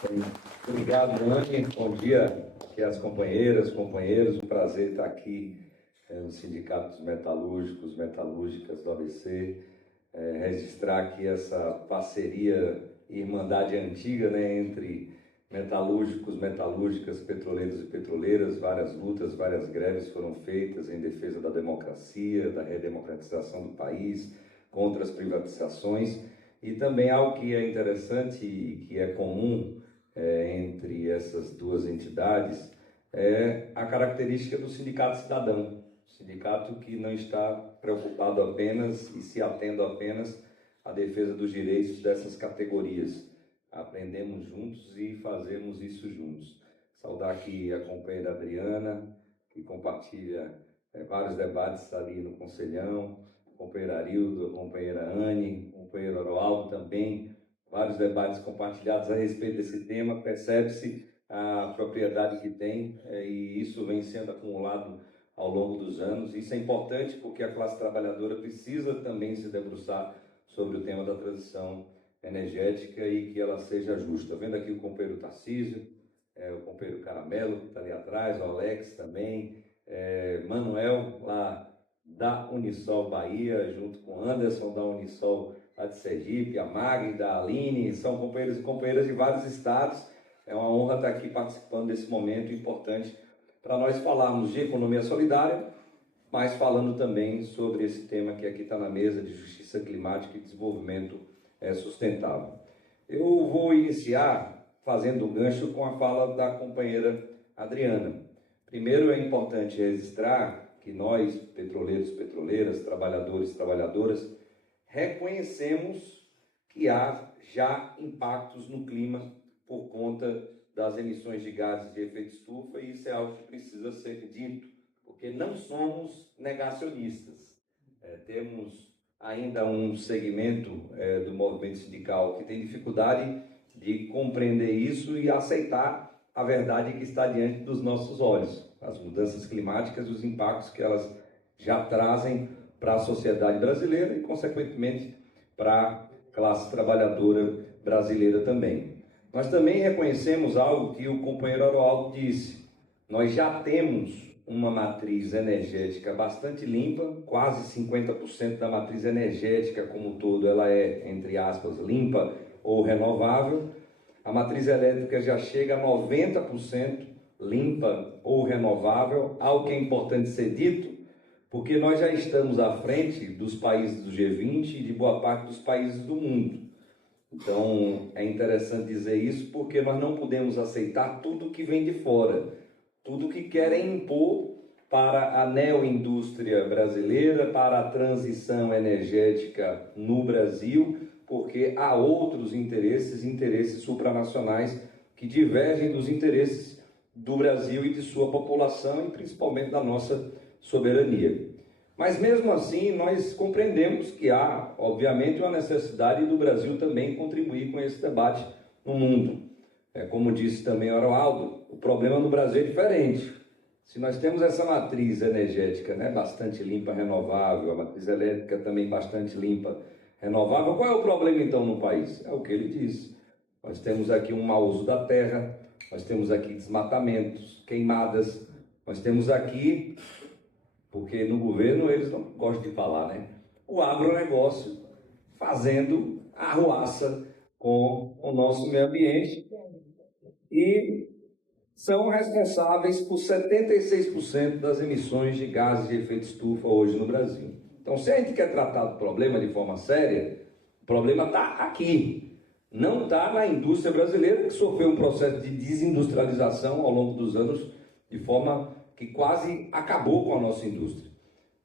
Bem, obrigado, Anne. Bom dia aqui às companheiras, companheiros. Um prazer estar aqui no Sindicato dos Metalúrgicos, Metalúrgicas do ABC, registrar aqui essa parceria e irmandade antiga, né, entre metalúrgicos, metalúrgicas, petroleiros e petroleiras. Várias lutas, várias greves foram feitas em defesa da democracia, da redemocratização do país, contra as privatizações. E também algo que é interessante e que é comum entre essas duas entidades é a característica do sindicato cidadão, sindicato que não está preocupado apenas e se atendo apenas à defesa dos direitos dessas categorias. Aprendemos juntos e fazemos isso juntos. Saudar aqui a companheira Adriana, que compartilha vários debates ali no Conselhão, a companheira Arildo, a companheira Anne, o companheiro Aroaldo também, vários debates compartilhados a respeito desse tema. Percebe-se a propriedade que tem e isso vem sendo acumulado ao longo dos anos. Isso é importante porque a classe trabalhadora precisa também se debruçar sobre o tema da transição energética e que ela seja justa. Vendo aqui o companheiro Tarcísio, o companheiro Caramelo, que está ali atrás, o Alex também, Manuel, lá da Unisol Bahia, junto com Anderson, da Unisol lá de Sergipe, a Magda, a Aline, são companheiros e companheiras de vários estados. É uma honra estar aqui participando desse momento importante para nós falarmos de economia solidária, mas falando também sobre esse tema que aqui está na mesa de justiça climática e desenvolvimento sustentável. Eu vou iniciar fazendo um gancho com a fala da companheira Adriana. Primeiro, é importante registrar que nós, petroleiros, petroleiras, trabalhadores, trabalhadoras, reconhecemos que há já impactos no clima por conta das emissões de gases de efeito estufa, e isso é algo que precisa ser dito, porque não somos negacionistas. Temos ainda um segmento do movimento sindical que tem dificuldade de compreender isso e aceitar a verdade que está diante dos nossos olhos, as mudanças climáticas e os impactos que elas já trazem para a sociedade brasileira e, consequentemente, para a classe trabalhadora brasileira também. Nós também reconhecemos algo que o companheiro Aroaldo disse. Nós já temos uma matriz energética bastante limpa, quase 50% da matriz energética como um todo, ela é, entre aspas, limpa ou renovável. A matriz elétrica já chega a 90% limpa ou renovável, algo que é importante ser dito, porque nós já estamos à frente dos países do G20 e de boa parte dos países do mundo. Então, é interessante dizer isso porque nós não podemos aceitar tudo que vem de fora, tudo que querem impor para a neoindústria brasileira, para a transição energética no Brasil, porque há outros interesses supranacionais que divergem dos interesses do Brasil e de sua população e principalmente da nossa soberania. Mas mesmo assim, nós compreendemos que há, obviamente, uma necessidade do Brasil também contribuir com esse debate no mundo. Como disse também o Aroaldo, o problema no Brasil é diferente. Se nós temos essa matriz energética, né, bastante limpa, renovável, a matriz elétrica também bastante limpa, renovável, qual é o problema então no país? É o que ele disse. Nós temos aqui um mau uso da terra, nós temos aqui desmatamentos, queimadas, nós temos aqui, porque no governo eles não gostam de falar, né? O agronegócio fazendo arruaça com o nosso meio ambiente e são responsáveis por 76% das emissões de gases de efeito estufa hoje no Brasil. Então, se a gente quer tratar do problema de forma séria, o problema está aqui, não está na indústria brasileira, que sofreu um processo de desindustrialização ao longo dos anos, de forma que quase acabou com a nossa indústria.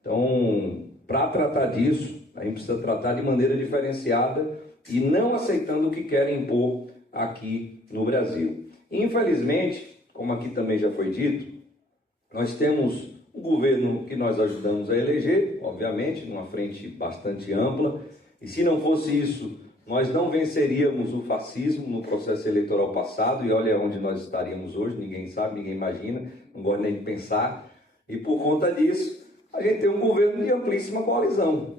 Então, para tratar disso, a gente precisa tratar de maneira diferenciada e não aceitando o que querem impor aqui no Brasil. Infelizmente, como aqui também já foi dito, nós temos um governo que nós ajudamos a eleger, obviamente, numa frente bastante ampla, e se não fosse isso, nós não venceríamos o fascismo no processo eleitoral passado, e olha onde nós estaríamos hoje, ninguém sabe, ninguém imagina, não gosto nem de pensar, e por conta disso, a gente tem um governo de amplíssima coalizão.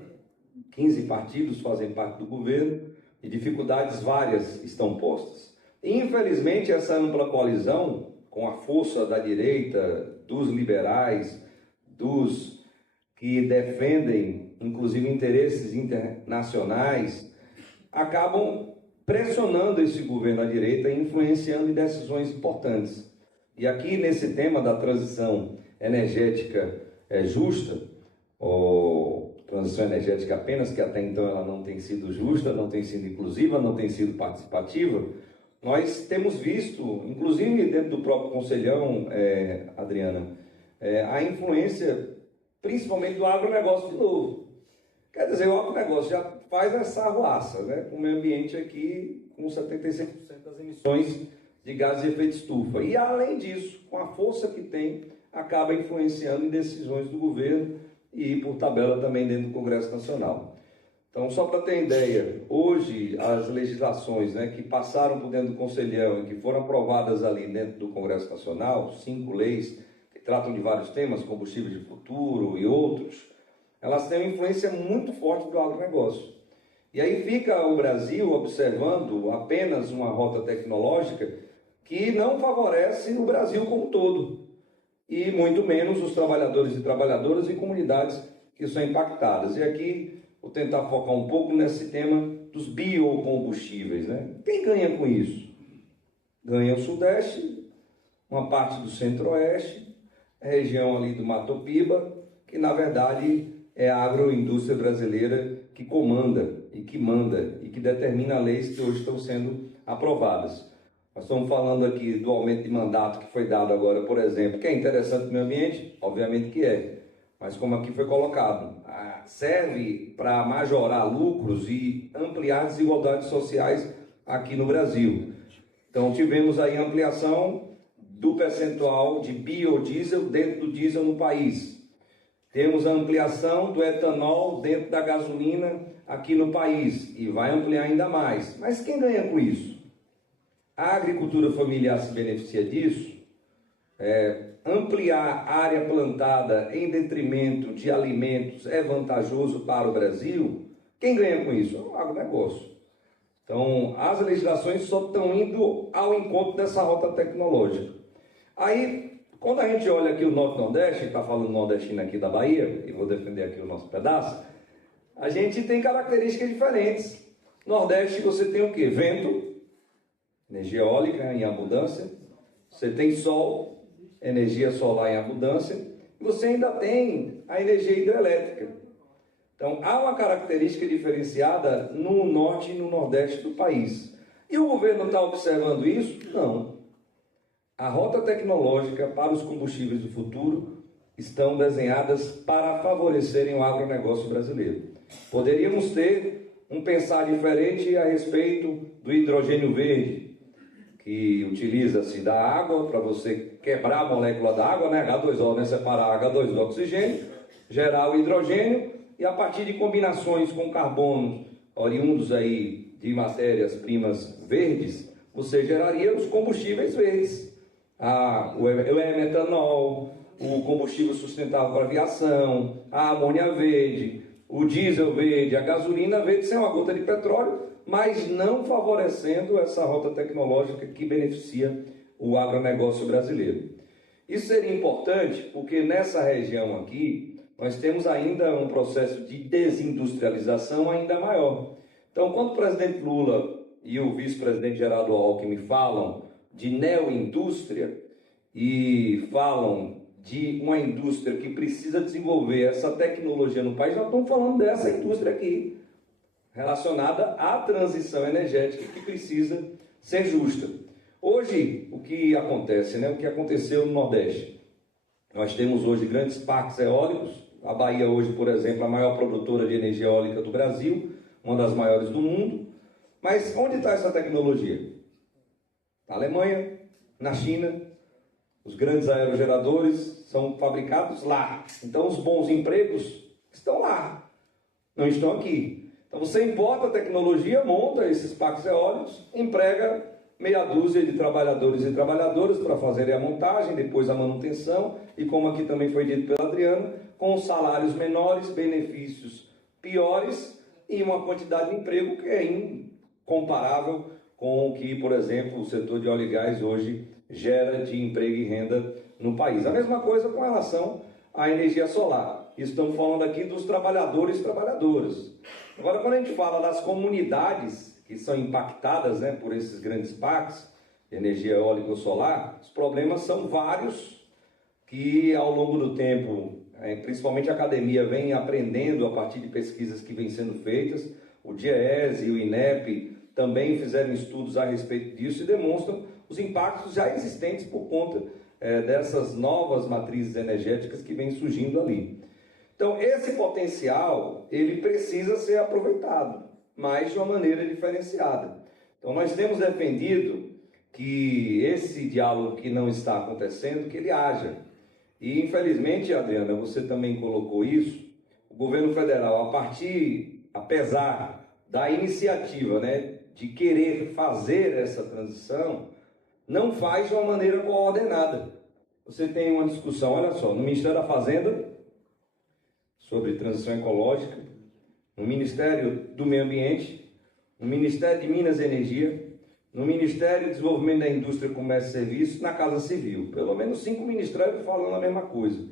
15 partidos fazem parte do governo, e dificuldades várias estão postas. Infelizmente, essa ampla coalizão, com a força da direita, dos liberais, dos que defendem, inclusive, interesses internacionais, acabam pressionando esse governo à direita e influenciando em decisões importantes. E aqui, nesse tema da transição energética justa, ou transição energética apenas, que até então ela não tem sido justa, não tem sido inclusiva, não tem sido participativa, nós temos visto, inclusive dentro do próprio Conselhão, Adriana, a influência principalmente do agronegócio de novo. Quer dizer, o agronegócio já faz essa arruaça, né? Com o meio ambiente aqui com 76% das emissões de gases de efeito estufa. E além disso, com a força que tem, acaba influenciando em decisões do governo e, por tabela, também dentro do Congresso Nacional. Então, só para ter ideia, hoje as legislações, né, que passaram por dentro do Conselhão e que foram aprovadas ali dentro do Congresso Nacional, 5 leis que tratam de vários temas, combustíveis de futuro e outros, elas têm uma influência muito forte do agronegócio. E aí fica o Brasil observando apenas uma rota tecnológica que não favorece o Brasil como um todo, e muito menos os trabalhadores e trabalhadoras e comunidades que são impactadas. E aqui vou tentar focar um pouco nesse tema dos biocombustíveis, né? Quem ganha com isso? Ganha o Sudeste, uma parte do Centro-Oeste, a região ali do Mato Piba, que na verdade é a agroindústria brasileira que comanda e que manda e que determina leis que hoje estão sendo aprovadas. Nós estamos falando aqui do aumento de mandato que foi dado agora, por exemplo, que é interessante no meio ambiente, obviamente que é, mas como aqui foi colocado, serve para majorar lucros e ampliar desigualdades sociais aqui no Brasil. Então tivemos aí a ampliação do percentual de biodiesel dentro do diesel no país. Temos a ampliação do etanol dentro da gasolina aqui no país e vai ampliar ainda mais. Mas quem ganha com isso? A agricultura familiar se beneficia disso? Ampliar a área plantada em detrimento de alimentos é vantajoso para o Brasil? Quem ganha com isso? É o agronegócio. Então, as legislações só estão indo ao encontro dessa rota tecnológica. Aí, quando a gente olha aqui o Norte-Nordeste, está falando nordestino aqui da Bahia, e vou defender aqui o nosso pedaço, a gente tem características diferentes. Nordeste você tem o quê? Vento, energia eólica em abundância, você tem sol, energia solar em abundância, e você ainda tem a energia hidrelétrica. Então, há uma característica diferenciada no norte e no nordeste do país. E o governo está observando isso? Não. A rota tecnológica para os combustíveis do futuro estão desenhadas para favorecerem o agronegócio brasileiro. Poderíamos ter um pensar diferente a respeito do hidrogênio verde, que utiliza-se da água para você quebrar a molécula da água, né? H2O, né? Separar H2 do oxigênio, gerar o hidrogênio e a partir de combinações com carbono oriundos aí de matérias-primas verdes, você geraria os combustíveis verdes. O metanol, o combustível sustentável para aviação, a amônia verde, o diesel verde, a gasolina verde sem uma gota de petróleo, mas não favorecendo essa rota tecnológica que beneficia o agronegócio brasileiro. Isso seria importante porque nessa região aqui nós temos ainda um processo de desindustrialização ainda maior. Então, quando o presidente Lula e o vice-presidente Geraldo Alckmin falam de neoindústria e falam de uma indústria que precisa desenvolver essa tecnologia no país, nós estamos falando dessa indústria aqui, relacionada à transição energética que precisa ser justa. Hoje, o que acontece, né? O que aconteceu no Nordeste? Nós temos hoje grandes parques eólicos, a Bahia hoje, por exemplo, a maior produtora de energia eólica do Brasil, uma das maiores do mundo, mas onde está essa tecnologia? Na Alemanha, na China, os grandes aerogeradores são fabricados lá. Então, os bons empregos estão lá, não estão aqui. Então, você importa a tecnologia, monta esses parques eólicos, emprega meia dúzia de trabalhadores e trabalhadoras para fazerem a montagem, depois a manutenção, e como aqui também foi dito pelo Adriano, com salários menores, benefícios piores e uma quantidade de emprego que é incomparável com o que, por exemplo, o setor de óleo e gás hoje gera de emprego e renda no país. A mesma coisa com relação à energia solar. Estamos falando aqui dos trabalhadores e trabalhadoras. Agora, quando a gente fala das comunidades que são impactadas, né, por esses grandes parques de energia eólica ou solar, os problemas são vários que, ao longo do tempo, principalmente a academia vem aprendendo a partir de pesquisas que vêm sendo feitas. O DIEESE e o INEP também fizeram estudos a respeito disso e demonstram os impactos já existentes por conta dessas novas matrizes energéticas que vêm surgindo ali. Então, esse potencial, ele precisa ser aproveitado, mas de uma maneira diferenciada. Então, nós temos defendido que esse diálogo que não está acontecendo, que ele haja. E, infelizmente, Adriana, você também colocou isso, o governo federal, apesar da iniciativa, né, de querer fazer essa transição, não faz de uma maneira coordenada. Você tem uma discussão, olha só, no Ministério da Fazenda, sobre transição ecológica, no Ministério do Meio Ambiente, no Ministério de Minas e Energia, no Ministério do Desenvolvimento da Indústria, Comércio e Serviços, na Casa Civil. Pelo menos 5 ministérios falando a mesma coisa.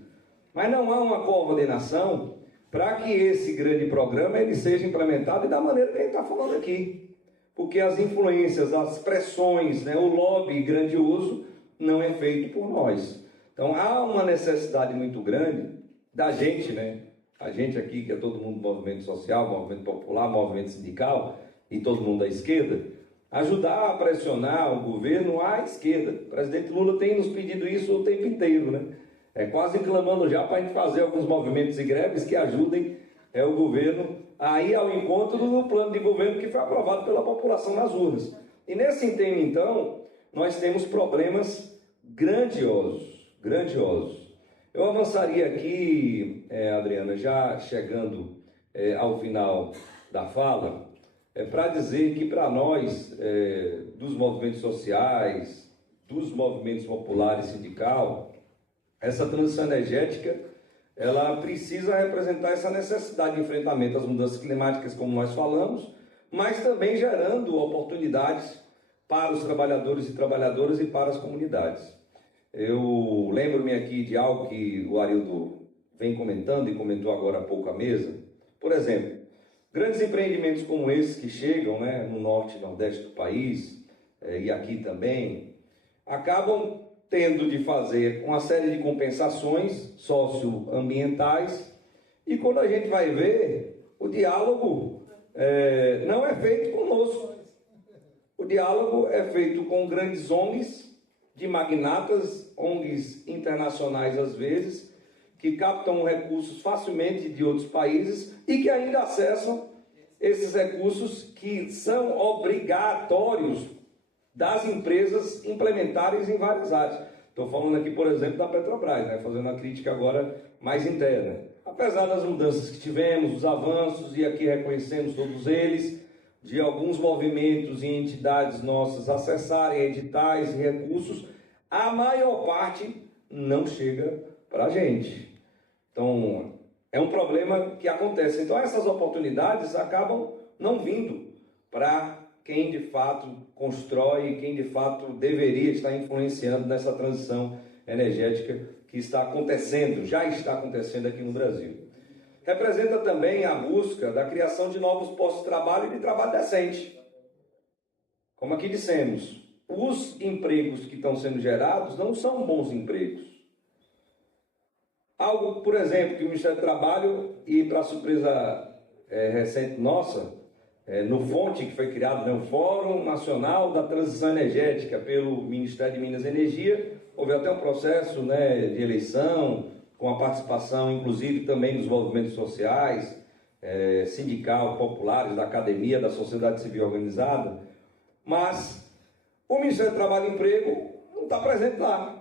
Mas não há uma coordenação para que esse grande programa ele seja implementado e da maneira que a gente está falando aqui. Porque as influências, as pressões, né, o lobby grandioso não é feito por nós. Então há uma necessidade muito grande da gente, né? A gente aqui, que é todo mundo do movimento social, movimento popular, movimento sindical e todo mundo da esquerda, ajudar a pressionar o governo à esquerda. O presidente Lula tem nos pedido isso o tempo inteiro, né? Quase clamando já para a gente fazer alguns movimentos e greves que ajudem o governo a ir ao encontro do plano de governo que foi aprovado pela população nas urnas. E nesse empenho, então, nós temos problemas grandiosos, grandiosos. Eu avançaria aqui, Adriana, já chegando ao final da fala, para dizer que para nós, dos movimentos sociais, dos movimentos populares e sindical, essa transição energética, ela precisa representar essa necessidade de enfrentamento às mudanças climáticas, como nós falamos, mas também gerando oportunidades para os trabalhadores e trabalhadoras e para as comunidades. Eu lembro-me aqui de algo que o Arildo vem comentando e comentou agora há pouco à mesa. Por exemplo, grandes empreendimentos como esses que chegam, né, no norte e nordeste do país, e aqui também, acabam tendo de fazer uma série de compensações socioambientais, e quando a gente vai ver, o diálogo não é feito conosco. O diálogo é feito com grandes ONGs, de magnatas, ONGs internacionais às vezes, que captam recursos facilmente de outros países e que ainda acessam esses recursos que são obrigatórios das empresas implementarem em várias áreas. Estou falando aqui, por exemplo, da Petrobras, né? Fazendo uma crítica agora mais interna. Apesar das mudanças que tivemos, dos avanços, e aqui reconhecemos todos eles, de alguns movimentos e entidades nossas acessarem editais e recursos, a maior parte não chega para a gente. Então, é um problema que acontece. Então, essas oportunidades acabam não vindo para quem de fato constrói, quem de fato deveria estar influenciando nessa transição energética que está acontecendo, já está acontecendo aqui no Brasil. Representa também a busca da criação de novos postos de trabalho e de trabalho decente. Como aqui dissemos, os empregos que estão sendo gerados não são bons empregos. Algo, por exemplo, que o Ministério do Trabalho, e para surpresa recente nossa, no FONTE, que foi criado, né, o Fórum Nacional da Transição Energética, pelo Ministério de Minas e Energia, houve até um processo, né, de eleição, com a participação, inclusive, também dos movimentos sociais, sindical, populares, da academia, da sociedade civil organizada, mas o Ministério do Trabalho e Emprego não está presente lá.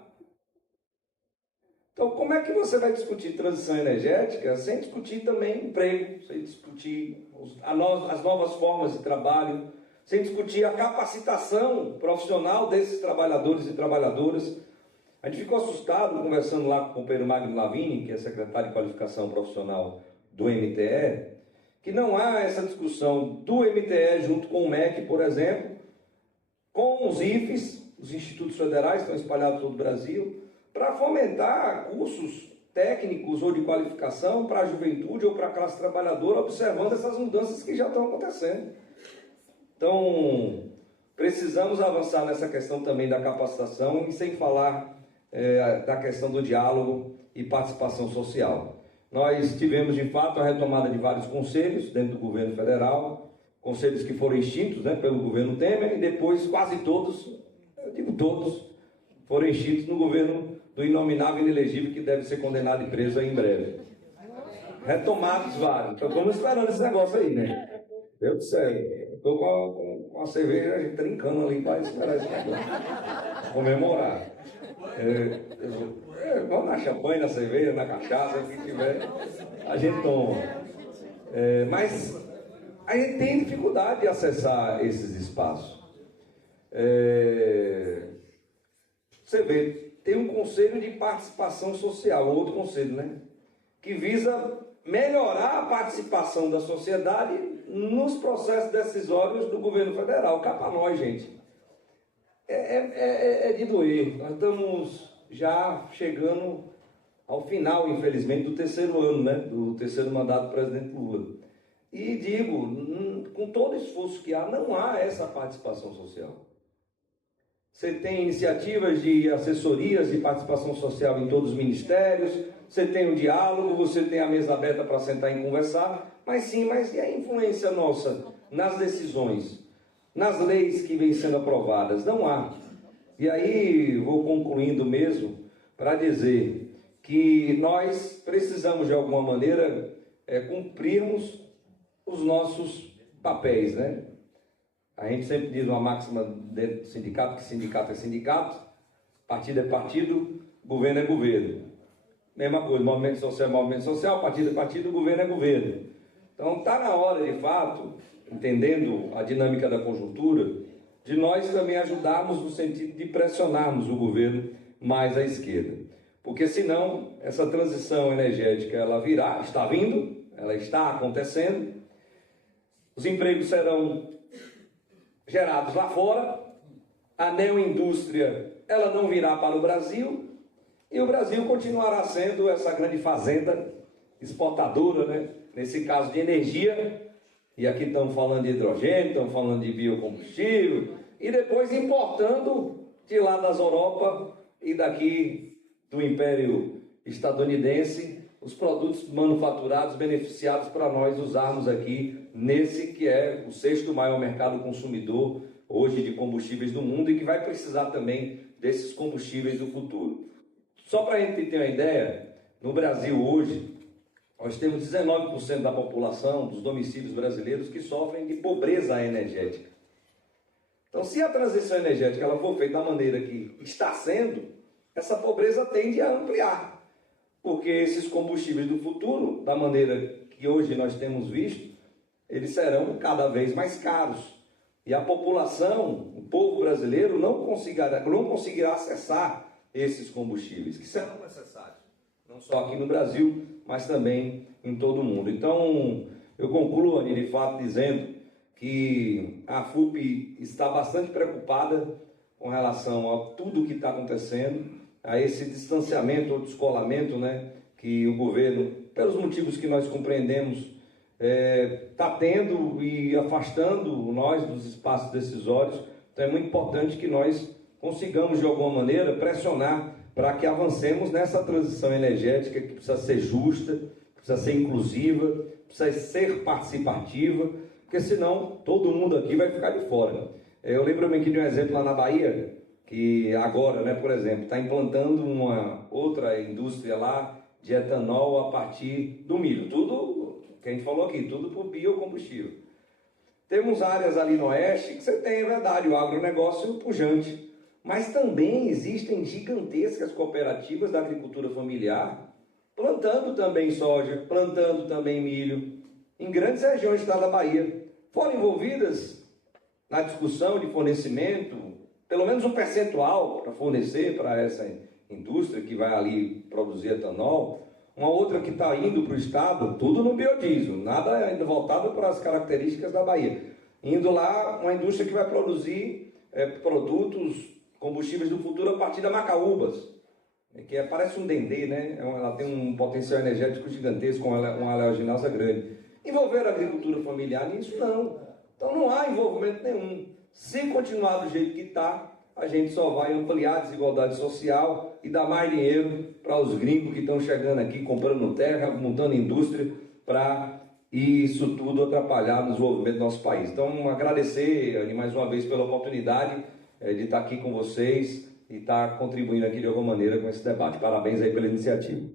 Então, como é que você vai discutir transição energética sem discutir também emprego, sem discutir as novas formas de trabalho, sem discutir a capacitação profissional desses trabalhadores e trabalhadoras? A gente ficou assustado conversando lá com o companheiro Magno Lavini, que é secretário de Qualificação Profissional do MTE, que não há essa discussão do MTE junto com o MEC, por exemplo, com os IFES, os institutos federais estão espalhados por todo o Brasil, para fomentar cursos técnicos ou de qualificação para a juventude ou para a classe trabalhadora, observando essas mudanças que já estão acontecendo. Então, precisamos avançar nessa questão também da capacitação e sem falar da questão do diálogo e participação social. Nós tivemos, de fato, a retomada de vários conselhos dentro do governo federal, conselhos que foram extintos, né, pelo governo Temer, e depois quase todos, eu digo todos, foram extintos no governo do inominável e inelegível, que deve ser condenado e preso aí em breve. Retomados vários. Então, estamos esperando esse negócio aí, né? Deus do céu. Estou com a cerveja trincando ali para esperar esse negócio. Comemorar. Vamos na champanhe, na cerveja, na cachaça, o que tiver, a gente toma. Mas a gente tem dificuldade de acessar esses espaços. Você vê, tem um conselho de participação social, outro conselho, né? Que visa melhorar a participação da sociedade nos processos decisórios do governo federal. Cá para nós, gente. É de doer. Nós estamos já chegando ao final, infelizmente, do terceiro ano, né? Do terceiro mandato do presidente Lula. E digo, com todo esforço que há, não há essa participação social. Você tem iniciativas de assessorias de participação social em todos os ministérios, você tem o diálogo, você tem a mesa aberta para sentar e conversar, mas e a influência nossa nas decisões, nas leis que vêm sendo aprovadas? Não há. E aí, vou concluindo mesmo, para dizer que nós precisamos, de alguma maneira, cumprirmos os nossos papéis, né? A gente sempre diz uma máxima dentro do sindicato, que sindicato é sindicato, partido é partido, governo é governo. Mesma coisa, movimento social é movimento social, partido é partido, governo é governo. Então está na hora, de fato, entendendo a dinâmica da conjuntura, de nós também ajudarmos no sentido de pressionarmos o governo mais à esquerda. Porque senão, essa transição energética, ela virá, está vindo, ela está acontecendo, os empregos serão gerados lá fora, a neoindústria, ela não virá para o Brasil, e o Brasil continuará sendo essa grande fazenda exportadora, né? Nesse caso de energia, e aqui estamos falando de hidrogênio, estamos falando de biocombustível, e depois importando de lá das Europa e daqui do Império Estadunidense, os produtos manufaturados beneficiados para nós usarmos aqui nesse que é o sexto maior mercado consumidor hoje de combustíveis do mundo e que vai precisar também desses combustíveis do futuro. Só para a gente ter uma ideia, no Brasil hoje, nós temos 19% da população dos domicílios brasileiros que sofrem de pobreza energética. Então, se a transição energética ela for feita da maneira que está sendo, essa pobreza tende a ampliar. Porque esses combustíveis do futuro, da maneira que hoje nós temos visto, eles serão cada vez mais caros. E a população, o povo brasileiro, não conseguirá acessar esses combustíveis, que serão necessários, não só aqui no Brasil, mas também em todo o mundo. Então, eu concluo, Ani, de fato, dizendo que a FUP está bastante preocupada com relação a tudo o que está acontecendo, a esse distanciamento ou descolamento, né, que o governo, pelos motivos que nós compreendemos, está tendo e afastando nós dos espaços decisórios. Então é muito importante que nós consigamos, de alguma maneira, pressionar para que avancemos nessa transição energética que precisa ser justa, precisa ser inclusiva, precisa ser participativa, porque senão todo mundo aqui vai ficar de fora. Eu lembro-me aqui de um exemplo lá na Bahia, que agora, né, por exemplo, está implantando uma outra indústria lá de etanol a partir do milho. Tudo que a gente falou aqui, tudo por biocombustível. Temos áreas ali no oeste que você tem, é verdade, o agronegócio pujante. Mas também existem gigantescas cooperativas da agricultura familiar, plantando também soja, plantando também milho, em grandes regiões do estado da Bahia. Foram envolvidas na discussão de fornecimento, pelo menos um percentual para fornecer para essa indústria que vai ali produzir etanol, uma outra que está indo para o estado, tudo no biodiesel, nada ainda voltado para as características da Bahia. Indo lá, uma indústria que vai produzir produtos, combustíveis do futuro a partir da macaúbas, parece um dendê, né? Ela tem um potencial energético gigantesco, uma oleaginosa grande. Envolver a agricultura familiar nisso, não. Então não há envolvimento nenhum. Se continuar do jeito que está, a gente só vai ampliar a desigualdade social e dar mais dinheiro para os gringos que estão chegando aqui, comprando terra, montando indústria, para isso tudo atrapalhar no desenvolvimento do nosso país. Então, agradecer, Anny, mais uma vez pela oportunidade de estar aqui com vocês e estar contribuindo aqui de alguma maneira com esse debate. Parabéns aí pela iniciativa.